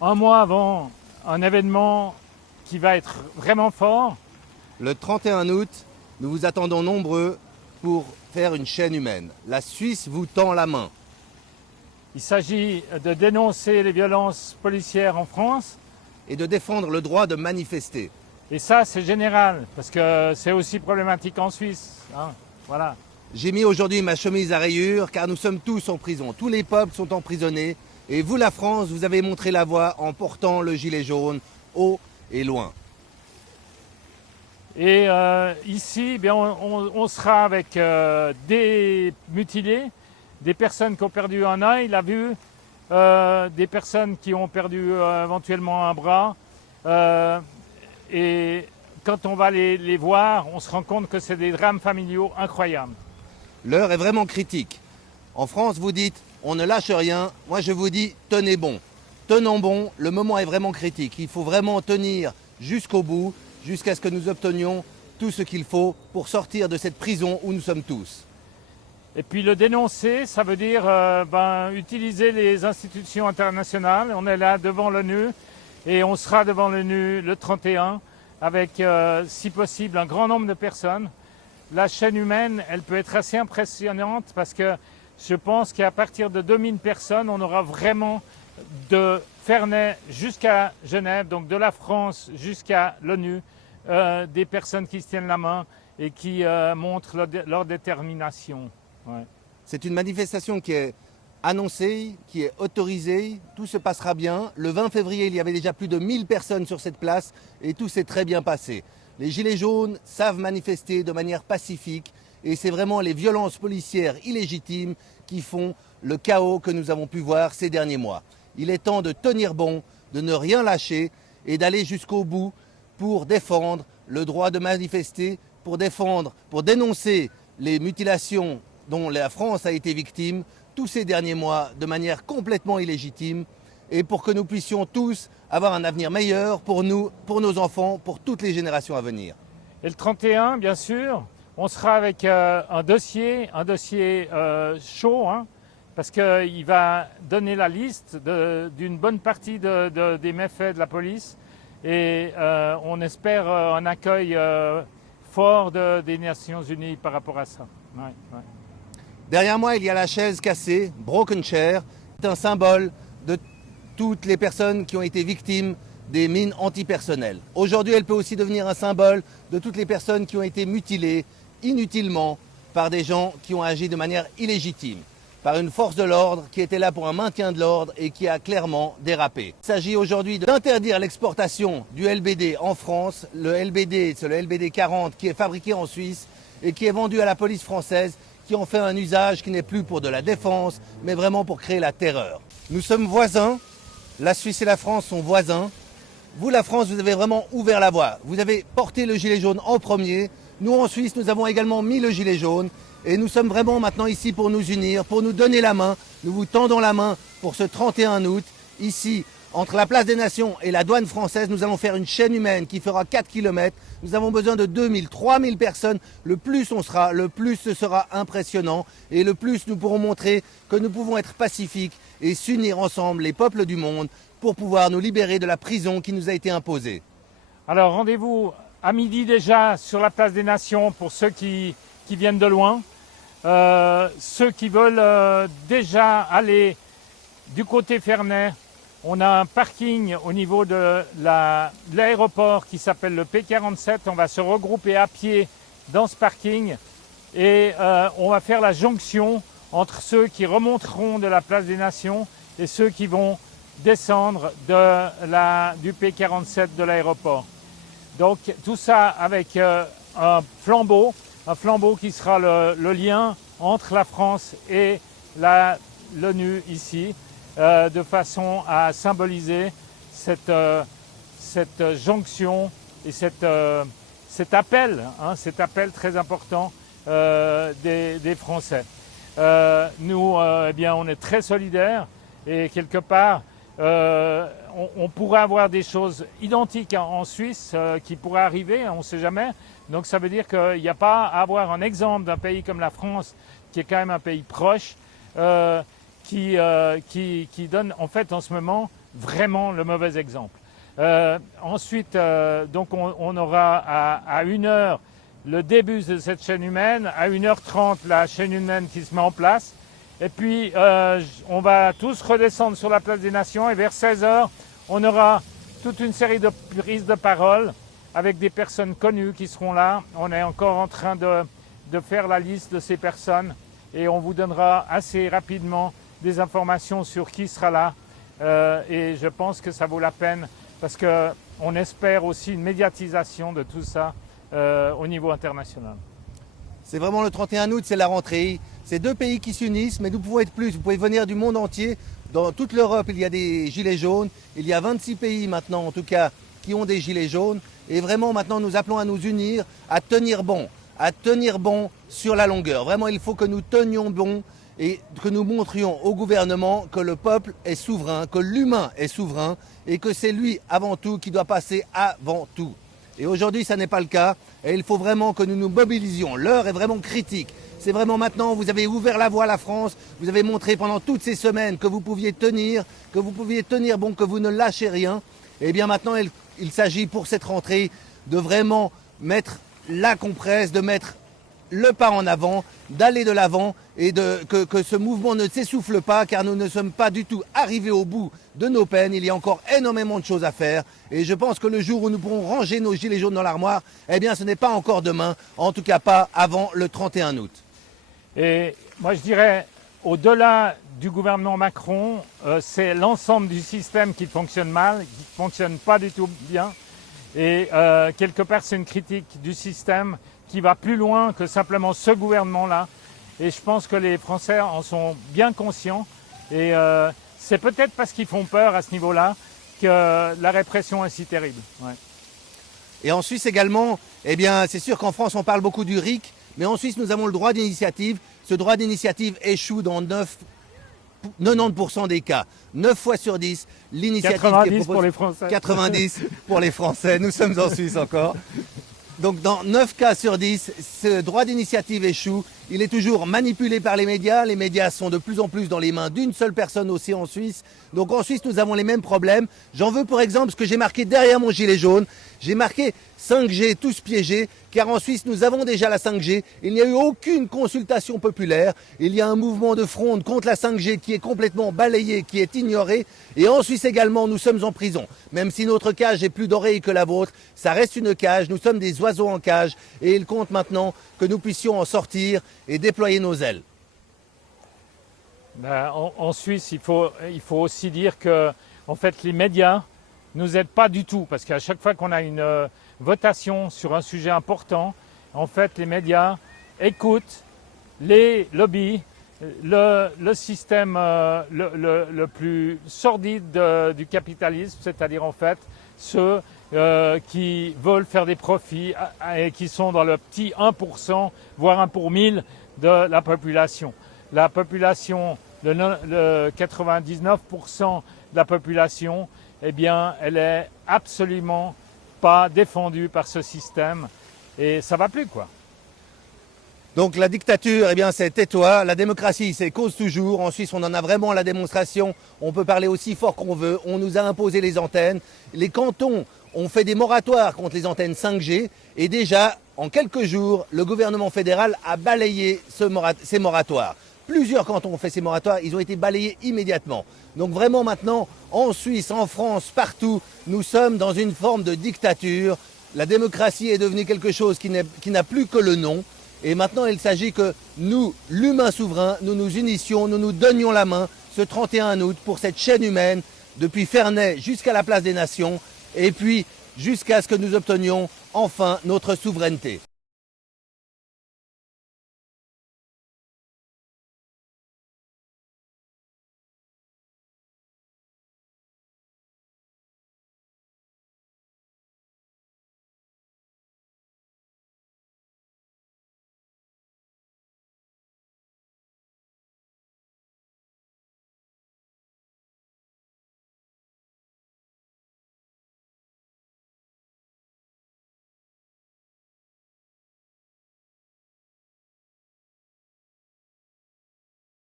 Un mois avant un événement qui va être vraiment fort. Le 31 août, nous vous attendons nombreux pour faire une chaîne humaine. La Suisse vous tend la main. Il s'agit de dénoncer les violences policières en France. Et de défendre le droit de manifester. Et ça, c'est général, parce que c'est aussi problématique en Suisse. Voilà. J'ai mis aujourd'hui ma chemise à rayures car nous sommes tous en prison. Tous les peuples sont emprisonnés. Et vous, la France, vous avez montré la voie en portant le gilet jaune haut et loin. Et ici, bien, on sera avec des mutilés, des personnes qui ont perdu un œil, la vue, des personnes qui ont perdu éventuellement un bras. Et quand on va les voir, on se rend compte que c'est des drames familiaux incroyables. L'heure est vraiment critique. En France, vous dites, on ne lâche rien. Moi, je vous dis, tenez bon. Tenons bon, le moment est vraiment critique. Il faut vraiment tenir jusqu'au bout, jusqu'à ce que nous obtenions tout ce qu'il faut pour sortir de cette prison où nous sommes tous. Et puis le dénoncer, ça veut dire utiliser les institutions internationales. On est là devant l'ONU et on sera devant l'ONU le 31 avec, si possible, un grand nombre de personnes. La chaîne humaine, elle peut être assez impressionnante parce que je pense qu'à partir de 2000 personnes, on aura vraiment de Ferney jusqu'à Genève, donc de la France jusqu'à l'ONU, des personnes qui se tiennent la main et qui montrent leur détermination. Ouais. C'est une manifestation qui est annoncée, qui est autorisée, tout se passera bien. Le 20 février, il y avait déjà plus de 1000 personnes sur cette place et tout s'est très bien passé. Les Gilets jaunes savent manifester de manière pacifique et c'est vraiment les violences policières illégitimes qui font le chaos que nous avons pu voir ces derniers mois. Il est temps de tenir bon, de ne rien lâcher et d'aller jusqu'au bout pour défendre le droit de manifester, pour dénoncer les mutilations dont la France a été victime tous ces derniers mois de manière complètement illégitime et pour que nous puissions tous avoir un avenir meilleur pour nous, pour nos enfants, pour toutes les générations à venir. Et le 31, bien sûr, on sera avec un dossier chaud, parce qu'il va donner la liste d'une bonne partie des méfaits de la police et on espère un accueil fort des Nations Unies par rapport à ça. Ouais, ouais. Derrière moi, il y a la chaise cassée, Broken Chair. C'est un symbole de toutes les personnes qui ont été victimes des mines antipersonnelles. Aujourd'hui, elle peut aussi devenir un symbole de toutes les personnes qui ont été mutilées inutilement par des gens qui ont agi de manière illégitime, par une force de l'ordre qui était là pour un maintien de l'ordre et qui a clairement dérapé. Il s'agit aujourd'hui d'interdire l'exportation du LBD en France. Le LBD, c'est le LBD 40 qui est fabriqué en Suisse et qui est vendu à la police française, qui en fait un usage qui n'est plus pour de la défense, mais vraiment pour créer la terreur. Nous sommes voisins, la Suisse et la France sont voisins. Vous, la France, vous avez vraiment ouvert la voie. Vous avez porté le gilet jaune en premier. Nous, en Suisse, nous avons également mis le gilet jaune. Et nous sommes vraiment maintenant ici pour nous unir, pour nous donner la main. Nous vous tendons la main pour ce 31 août. Ici, entre la place des Nations et la douane française, nous allons faire une chaîne humaine qui fera 4 km. Nous avons besoin de 2000, 3000 personnes. Le plus on sera, le plus ce sera impressionnant. Et le plus nous pourrons montrer que nous pouvons être pacifiques et s'unir ensemble, les peuples du monde, pour pouvoir nous libérer de la prison qui nous a été imposée. Alors rendez-vous à midi déjà sur la place des Nations pour ceux qui viennent de loin. Ceux qui veulent déjà aller du côté Ferney, on a un parking au niveau de l'aéroport qui s'appelle le P47. On va se regrouper à pied dans ce parking et on va faire la jonction entre ceux qui remonteront de la place des Nations et ceux qui vont descendre du P47 de l'aéroport. Donc tout ça avec un flambeau qui sera le lien entre la France et l'ONU ici, de façon à symboliser cette jonction et cet appel très important des Français. Nous, eh bien, on est très solidaires et quelque part, on pourrait avoir des choses identiques en Suisse qui pourraient arriver, on ne sait jamais. Donc ça veut dire qu'il n'y a pas à avoir un exemple d'un pays comme la France, qui est quand même un pays proche, qui donne en fait en ce moment vraiment le mauvais exemple. Ensuite, donc on aura à 1h le début de cette chaîne humaine, à 1h30 la chaîne humaine qui se met en place, et puis on va tous redescendre sur la place des Nations, et vers 16h, on aura toute une série de prises de parole avec des personnes connues qui seront là. On est encore en train de faire la liste de ces personnes, et on vous donnera assez rapidement des informations sur qui sera là. Et je pense que ça vaut la peine parce qu'on espère aussi une médiatisation de tout ça au niveau international. C'est vraiment le 31 août, c'est la rentrée. C'est deux pays qui s'unissent, mais nous pouvons être plus. Vous pouvez venir du monde entier. Dans toute l'Europe, il y a des gilets jaunes. Il y a 26 pays maintenant, en tout cas, qui ont des gilets jaunes. Et vraiment, maintenant, nous appelons à nous unir, à tenir bon sur la longueur. Vraiment, il faut que nous tenions bon et que nous montrions au gouvernement que le peuple est souverain, que l'humain est souverain et que c'est lui avant tout qui doit passer avant tout. Et aujourd'hui, ça n'est pas le cas et il faut vraiment que nous nous mobilisions. L'heure est vraiment critique. C'est vraiment maintenant, vous avez ouvert la voie à la France, vous avez montré pendant toutes ces semaines que vous pouviez tenir bon, que vous ne lâchez rien. Et bien maintenant, il s'agit pour cette rentrée de vraiment mettre la compresse, de mettre le pas en avant, d'aller de l'avant et que ce mouvement ne s'essouffle pas car nous ne sommes pas du tout arrivés au bout de nos peines. Il y a encore énormément de choses à faire et je pense que le jour où nous pourrons ranger nos gilets jaunes dans l'armoire, eh bien ce n'est pas encore demain, en tout cas pas avant le 31 août. Et moi je dirais, au-delà du gouvernement Macron, c'est l'ensemble du système qui fonctionne mal, qui ne fonctionne pas du tout bien. Et quelque part c'est une critique du système qui va plus loin que simplement ce gouvernement-là. Et je pense que les Français en sont bien conscients. Et c'est peut-être parce qu'ils font peur à ce niveau-là que la répression est si terrible. Ouais. Et en Suisse également, eh bien, c'est sûr qu'en France on parle beaucoup du RIC, mais en Suisse nous avons le droit d'initiative. Ce droit d'initiative échoue dans 90% des cas. 9 fois sur 10, l'initiative 90 pour les Français. 90 pour les Français, nous sommes en Suisse encore. Donc dans 9 cas sur 10, ce droit d'initiative échoue. Il est toujours manipulé par les médias. Les médias sont de plus en plus dans les mains d'une seule personne aussi en Suisse. Donc en Suisse, nous avons les mêmes problèmes. J'en veux pour exemple ce que j'ai marqué derrière mon gilet jaune. J'ai marqué 5G, tous piégés, car en Suisse, nous avons déjà la 5G. Il n'y a eu aucune consultation populaire. Il y a un mouvement de fronde contre la 5G qui est complètement balayé, qui est ignoré. Et en Suisse également, nous sommes en prison. Même si notre cage est plus d'oreilles que la vôtre, ça reste une cage. Nous sommes des oiseaux en cage. Et il compte maintenant que nous puissions en sortir et déployer nos ailes. En Suisse, il faut aussi dire que en fait, les médias nous aident pas du tout. Parce qu'à chaque fois qu'on a une votation sur un sujet important, en fait, les médias écoutent les lobbies, le système le plus sordide du capitalisme, c'est-à-dire en fait ceux qui veulent faire des profits et qui sont dans le petit 1%, voire 1 pour 1000 de la population. La population, le 99% de la population, eh bien, elle est absolument pas défendue par ce système et ça va plus, quoi. Donc la dictature, eh bien, c'est tais-toi. La démocratie, c'est cause toujours. En Suisse, on en a vraiment la démonstration. On peut parler aussi fort qu'on veut. On nous a imposé les antennes. Les cantons ont fait des moratoires contre les antennes 5G. Et déjà, en quelques jours, le gouvernement fédéral a balayé ces moratoires. Plusieurs cantons ont fait ces moratoires. Ils ont été balayés immédiatement. Donc vraiment maintenant, en Suisse, en France, partout, nous sommes dans une forme de dictature. La démocratie est devenue quelque chose qui n'a plus que le nom. Et maintenant, il s'agit que nous, l'humain souverain, nous nous unissions, nous nous donnions la main ce 31 août pour cette chaîne humaine, depuis Ferney jusqu'à la place des Nations, et puis jusqu'à ce que nous obtenions enfin notre souveraineté.